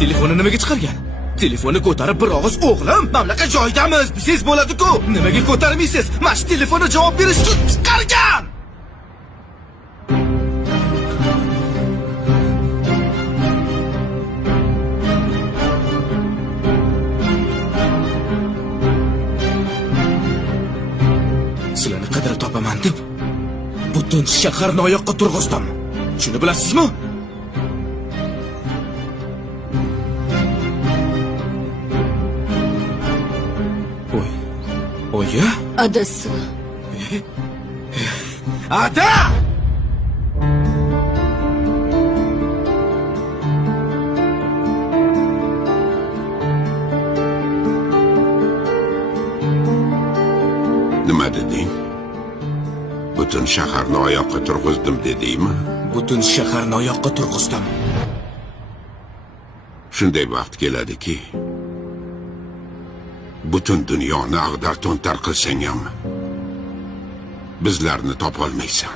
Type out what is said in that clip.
Telefonni nimaga chiqargan? Telefonni ko'tarib bir og'iz o'g'lim, mamlakat joyidamiz, desangiz bo'ladi-ku. Nimaga ko'tarmaysiz? Mana shu telefonga javob berish uchun chiqargan. Sizlarni qidirib topaman deb butun shaharni oyoqqa turg'izdim. Shuni bilasizmi? Oya? Adasi. Ada! Nima deding? Butun shaharni oyoqqa turg'izdim dedingmi? Butun shaharni oyoqqa turg'izdim. Shunday vaqt keladiki, butun dunyoni ag'dar-to'ntar qilsang ham bizlarni topolmaysan.